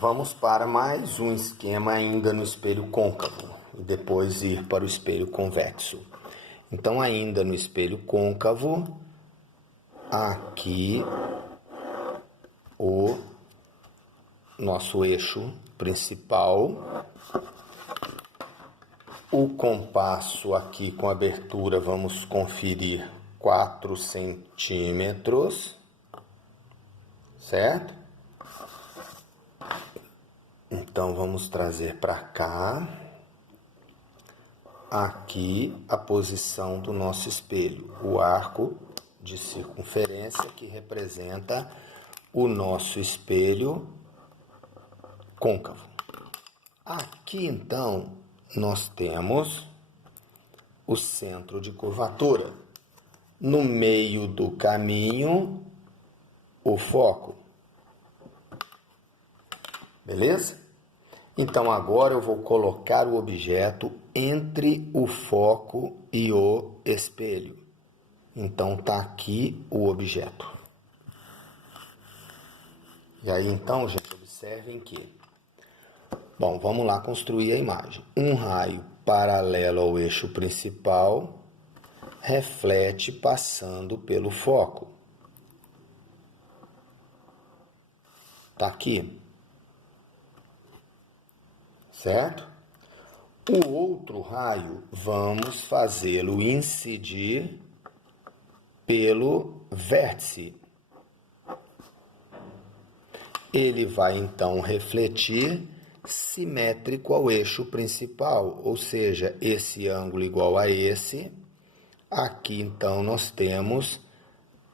Vamos para mais um esquema ainda no espelho côncavo e depois ir para o espelho convexo. Então, ainda no espelho côncavo, aqui o nosso eixo principal, o compasso aqui com abertura vamos conferir 4 centímetros, certo? Então, vamos trazer para cá, aqui a posição do nosso espelho, o arco de circunferência que representa o nosso espelho côncavo. Aqui, então, nós temos o centro de curvatura. No meio do caminho, o foco. Beleza? Então, agora eu vou colocar o objeto entre o foco e o espelho. Então, tá aqui o objeto. E aí, então, gente, observem que... Bom, vamos lá construir a imagem. Um raio paralelo ao eixo principal reflete passando pelo foco. Tá aqui. Certo? O outro raio, vamos fazê-lo incidir pelo vértice. Ele vai, então, refletir simétrico ao eixo principal, ou seja, esse ângulo igual a esse. Aqui, então, nós temos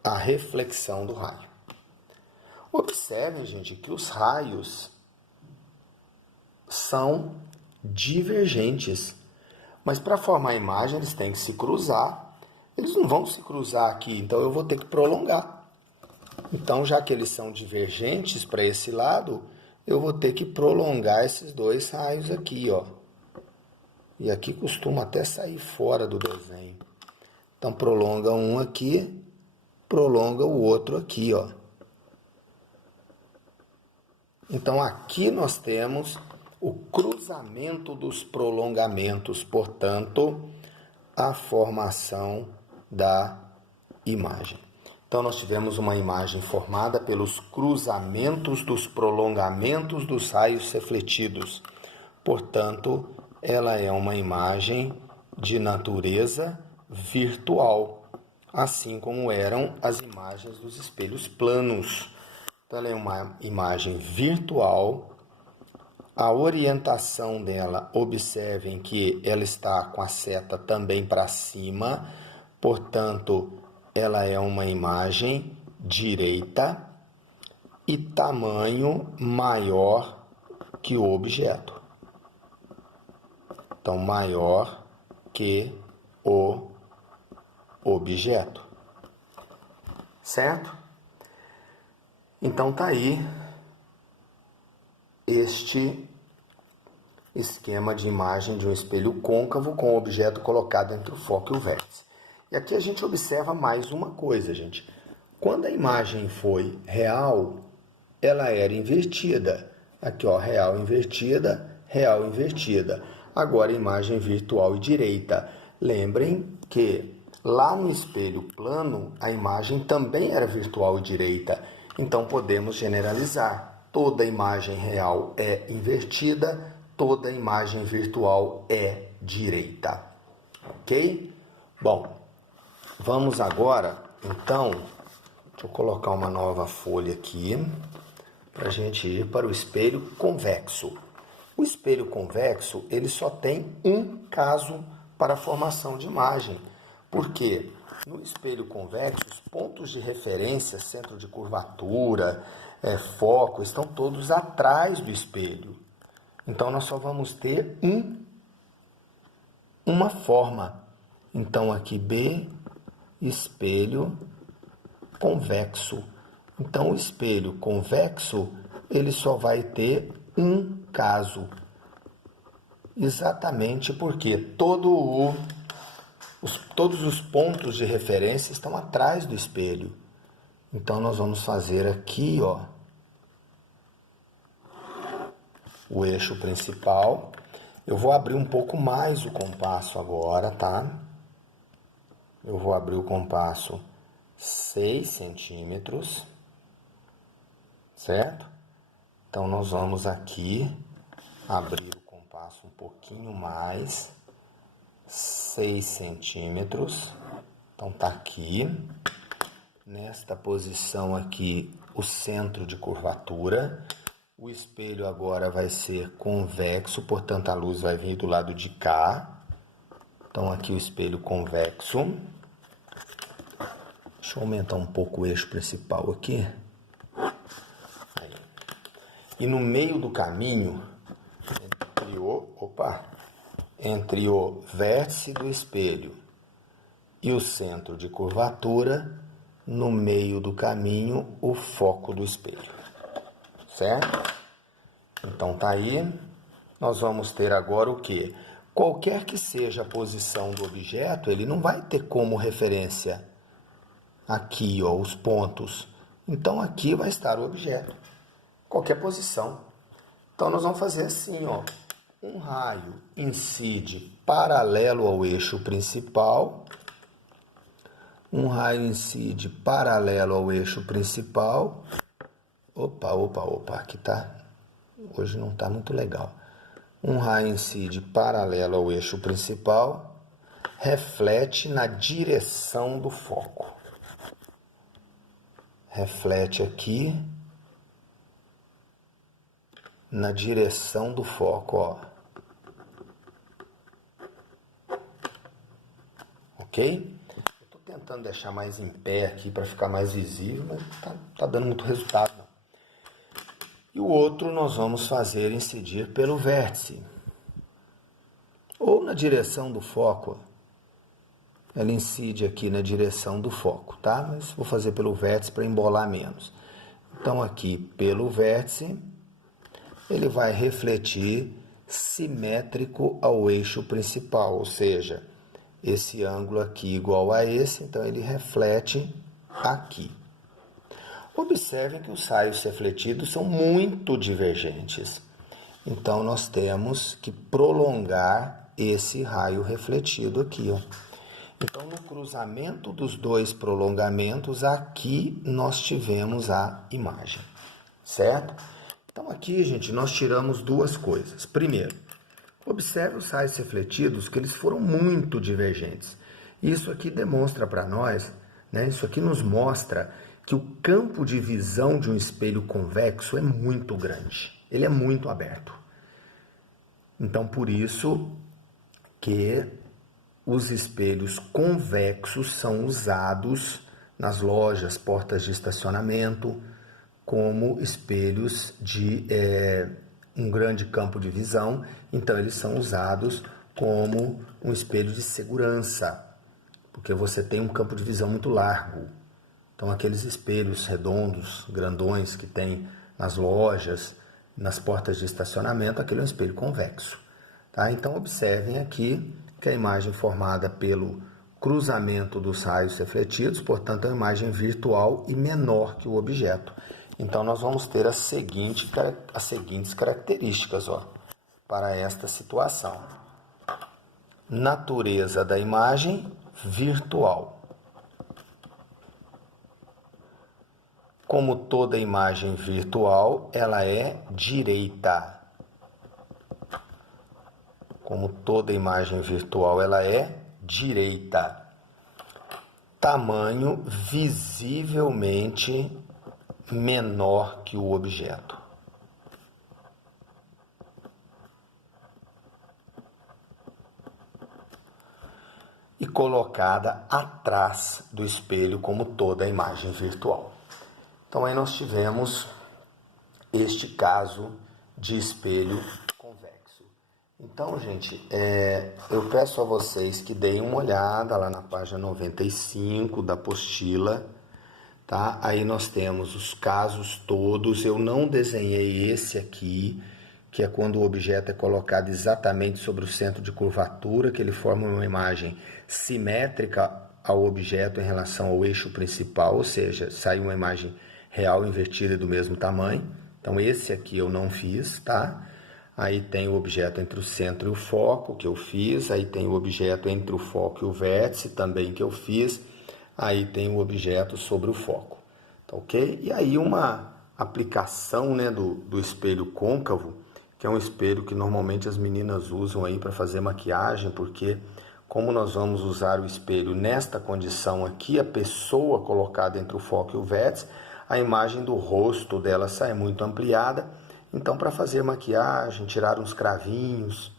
a reflexão do raio. Observem, gente, que os raios são divergentes, mas para formar a imagem eles têm que se cruzar. Eles não vão se cruzar aqui, então eu vou ter que prolongar. Então, já que eles são divergentes para esse lado, eu vou ter que prolongar esses dois raios aqui, ó. E aqui costuma até sair fora do desenho. Então, prolonga um aqui, prolonga o outro aqui, ó. Então, aqui nós temos o cruzamento dos prolongamentos, portanto, a formação da imagem. Então, nós tivemos uma imagem formada pelos cruzamentos dos prolongamentos dos raios refletidos. Portanto, ela é uma imagem de natureza virtual, assim como eram as imagens dos espelhos planos. Então, ela é uma imagem virtual. A orientação dela, observem que ela está com a seta também para cima, portanto, ela é uma imagem direita e tamanho maior que o objeto. Então, maior que o objeto. Certo? Então, tá aí este esquema de imagem de um espelho côncavo com o objeto colocado entre o foco e o vértice. E aqui a gente observa mais uma coisa, gente. Quando a imagem foi real, ela era invertida. Aqui, ó, real invertida, real invertida. Agora, imagem virtual e direita. Lembrem que lá no espelho plano, a imagem também era virtual e direita. Então, podemos generalizar. Toda imagem real é invertida, toda imagem virtual é direita. Ok? Bom, vamos agora, então, deixa eu colocar uma nova folha aqui, para a gente ir para o espelho convexo. O espelho convexo, ele só tem um caso para a formação de imagem. Por quê? No espelho convexo, os pontos de referência, centro de curvatura, foco, estão todos atrás do espelho. Então, nós só vamos ter uma forma. Então, aqui B, espelho convexo. Então, o espelho convexo, ele só vai ter um caso. Exatamente porque todos os pontos de referência estão atrás do espelho. Então, nós vamos fazer aqui, ó, o eixo principal. Eu vou abrir um pouco mais o compasso agora, tá? Eu vou abrir o compasso 6 centímetros, certo? Então, nós vamos aqui abrir o compasso um pouquinho mais, 6 centímetros. Então, tá aqui. Nesta posição aqui, o centro de curvatura. O espelho agora vai ser convexo, portanto, a luz vai vir do lado de cá. Então, aqui o espelho convexo. Deixa eu aumentar um pouco o eixo principal aqui. Aí. E no meio do caminho, entre o vértice do espelho e o centro de curvatura, no meio do caminho, o foco do espelho. Certo? Então, tá aí. Nós vamos ter agora o quê? Qualquer que seja a posição do objeto, ele não vai ter como referência aqui, ó, os pontos. Então, aqui vai estar o objeto. Qualquer posição. Então, nós vamos fazer assim, ó. Um raio incide paralelo ao eixo principal. Um raio incide paralelo ao eixo principal. Opa, aqui tá. Hoje não tá muito legal. Um raio incide paralelo ao eixo principal, reflete na direção do foco. Reflete aqui na direção do foco, ó. Ok? Eu tô tentando deixar mais em pé aqui para ficar mais visível, mas tá dando muito resultado, não. E o outro nós vamos fazer incidir pelo vértice, ou na direção do foco. Ela incide aqui na direção do foco, tá? Mas vou fazer pelo vértice para embolar menos. Então, aqui pelo vértice, ele vai refletir simétrico ao eixo principal, ou seja, esse ângulo aqui igual a esse, então ele reflete aqui. Observem que os raios refletidos são muito divergentes. Então, nós temos que prolongar esse raio refletido aqui, ó. Então, no cruzamento dos dois prolongamentos, aqui nós tivemos a imagem, certo? Então, aqui, gente, nós tiramos duas coisas. Primeiro, observe os raios refletidos, que eles foram muito divergentes. Isso aqui demonstra para nós, né, isso aqui nos mostra que o campo de visão de um espelho convexo é muito grande, ele é muito aberto. Então, por isso que os espelhos convexos são usados nas lojas, portas de estacionamento, como espelhos de um grande campo de visão. Então, eles são usados como um espelho de segurança, porque você tem um campo de visão muito largo. Então, aqueles espelhos redondos, grandões que tem nas lojas, nas portas de estacionamento, aquele é um espelho convexo. Tá? Então, observem aqui que a imagem formada pelo cruzamento dos raios refletidos, portanto, é uma imagem virtual e menor que o objeto. Então, nós vamos ter as seguintes características, ó, para esta situação. Natureza da imagem virtual. Como toda imagem virtual, ela é direita. Como toda imagem virtual, ela é direita. Tamanho visivelmente menor que o objeto. E colocada atrás do espelho, como toda imagem virtual. Então, aí nós tivemos este caso de espelho convexo. Então, gente, eu peço a vocês que deem uma olhada lá na página 95 da apostila, tá? Aí nós temos os casos todos. Eu não desenhei esse aqui, que é quando o objeto é colocado exatamente sobre o centro de curvatura, que ele forma uma imagem simétrica ao objeto em relação ao eixo principal, ou seja, sai uma imagem real invertida do mesmo tamanho. Então, esse aqui eu não fiz, tá? Aí tem o objeto entre o centro e o foco, que eu fiz. Aí tem o objeto entre o foco e o vértice, também que eu fiz. Aí tem o objeto sobre o foco, tá ok? E aí uma aplicação, né, do espelho côncavo, que é um espelho que normalmente as meninas usam aí para fazer maquiagem, porque como nós vamos usar o espelho nesta condição aqui, a pessoa colocada entre o foco e o vértice, a imagem do rosto dela sai muito ampliada. Então, para fazer maquiagem, tirar uns cravinhos,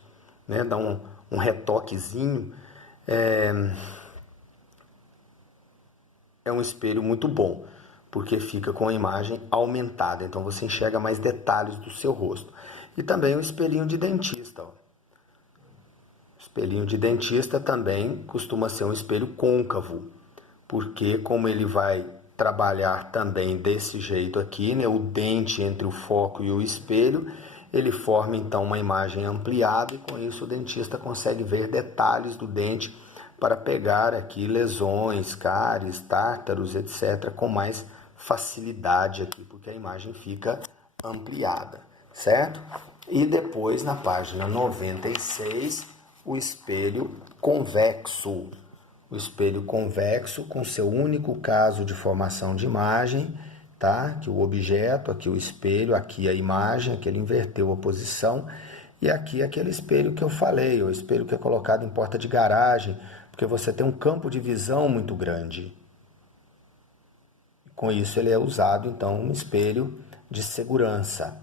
né, dar um retoquezinho, é um espelho muito bom, porque fica com a imagem aumentada, então você enxerga mais detalhes do seu rosto. E também o espelhinho de dentista. Ó. O espelhinho de dentista também costuma ser um espelho côncavo, porque como ele vai trabalhar também desse jeito aqui, né, o dente entre o foco e o espelho, ele forma então uma imagem ampliada e com isso o dentista consegue ver detalhes do dente para pegar aqui lesões, cáries, tártaros, etc., com mais facilidade aqui, porque a imagem fica ampliada, certo? E depois, na página 96, o espelho convexo. O espelho convexo com seu único caso de formação de imagem, tá? Que o objeto, aqui o espelho, aqui a imagem, aqui ele inverteu a posição, e aqui aquele espelho que eu falei, o espelho que é colocado em porta de garagem, porque você tem um campo de visão muito grande. Com isso ele é usado, então, um espelho de segurança.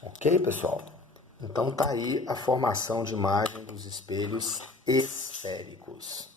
Ok, pessoal? Então tá aí a formação de imagem dos espelhos esféricos.